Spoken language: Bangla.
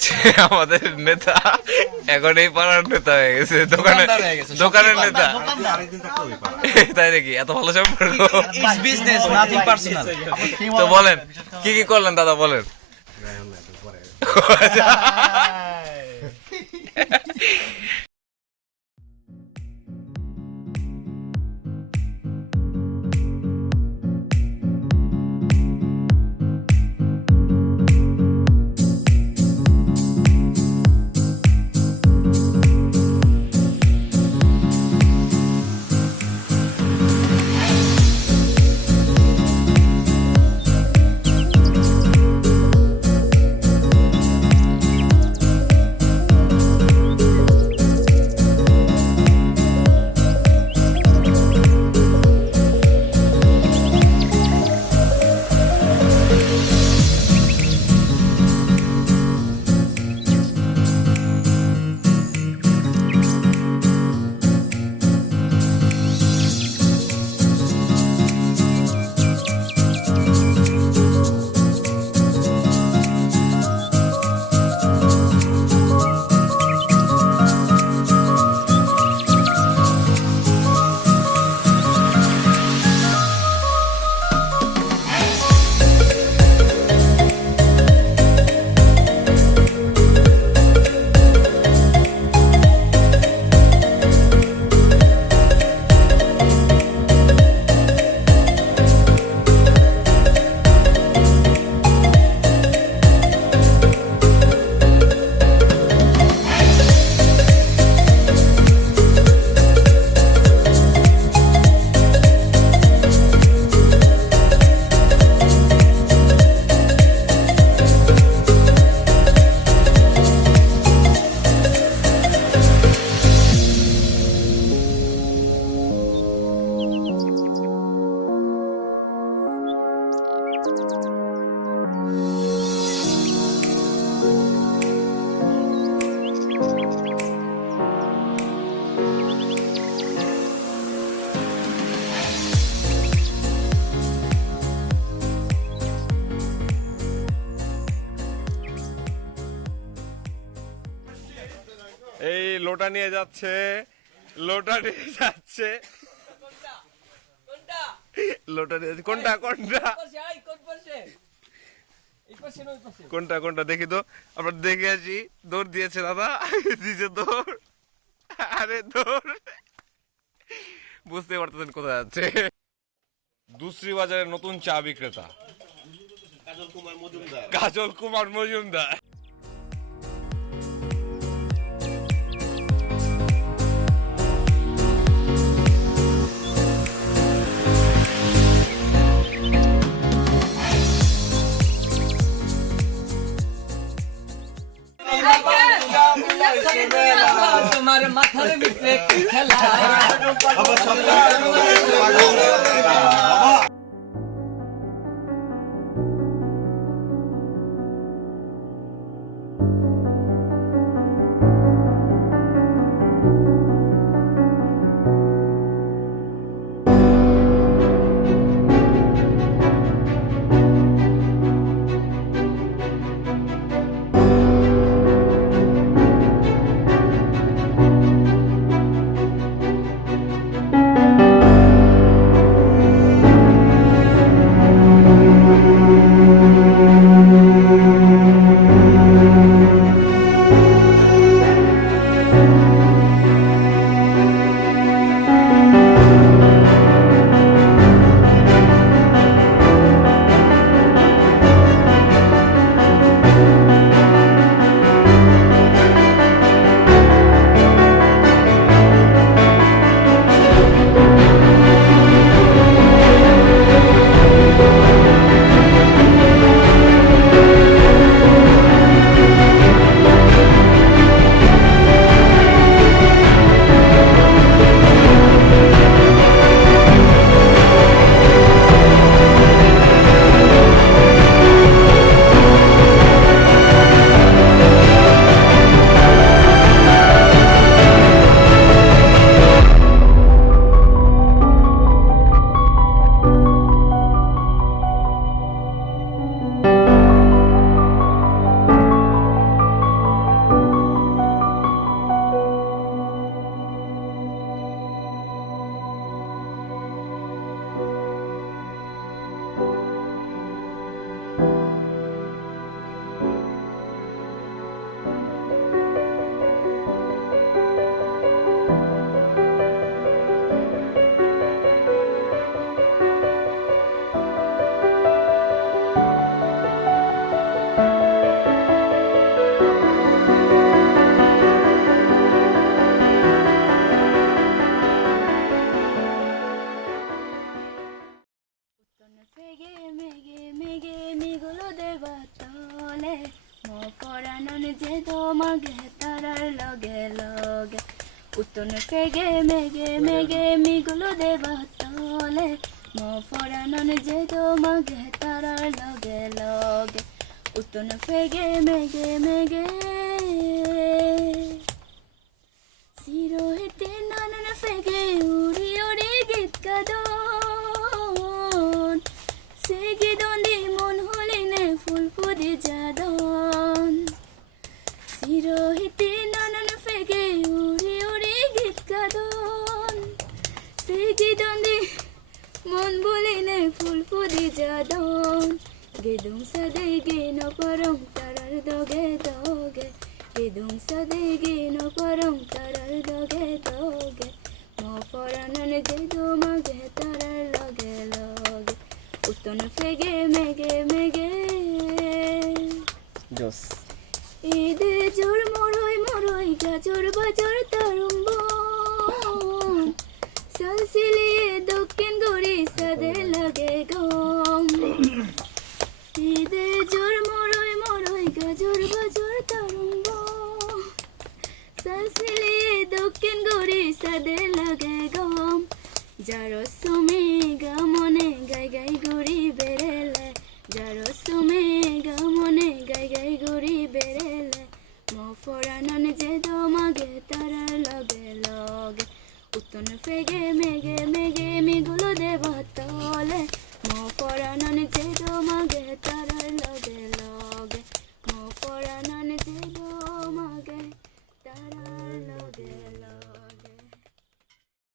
হচ্ছে আমাদের নেতা, এখন এই পাড়ার নেতা হয়ে গেছে, দোকানের নেতা। তাই নাকি? এত ভালো সম্পর্ক। তো বলেন কি কি করলেন দাদা, বলেন। এই লোটা নিয়ে যাচ্ছে, লোটা নিয়ে যাচ্ছে, লোটা নিয়ে যাচ্ছে। কোনটা কোনটা কোনটা কোনটা দেখি তো, আমরা দেখে আসি। দৌড় দিয়েছে দাদা, দিয়েছে দৌড়। আরে দৌড়, বুঝতে পারতেছেন কোথায় যাচ্ছে। দুশ্রী বাজারের নতুন চা বিক্রেতা কাজল কুমার মজুমদার। তোমার মাথার ভিতরে খেলা উত্তন ফেগে মেগে মেগে মিগুলো দেবা তলে মো ফরানন যে তোমাকে তারার লগে লগে উত্তন ফেগে মেগে মেগে চির হেঁটে নানান ফেগে উড়ি উড়ি গীত কাদন সে গীতন্দি মন হলিনে ফুল ফুদি যাদন চির হেঁটে নানান ফেগে উড়ি উড়ি গীত কাদন সে গীতন্দি মন বলিনে ফুল ফুদি যাদন গেদুং সাদে গেন পরম তারার দগে দগে গেদুং সাদে গেন পরম তারার দগে দগে মো পরানন যে তোমাকে তারার লগে লগে উত্তন ফেগে মেগে মেগে জোস ঈদে জোর মরই মরই গাজর বাজর তারুম্ব সালসিলিয়ে দক্ষিণ গড়ি সাদে লাগে গম ঈদে জোর মরই মরই গাজর বাজর তারুম্ব সালসিলিয়ে দক্ষিণ গড়ি সাদে লাগে গম যার সুমি গামনে গাই গাই গড়ি বেরেলে যার সুমি গামনে গাই গাই গড়ি বেরেলে মো ফরানন যে তোমাকে তারার লগে লগে উত্তন ফেগে মেগে মেগে মিগুলো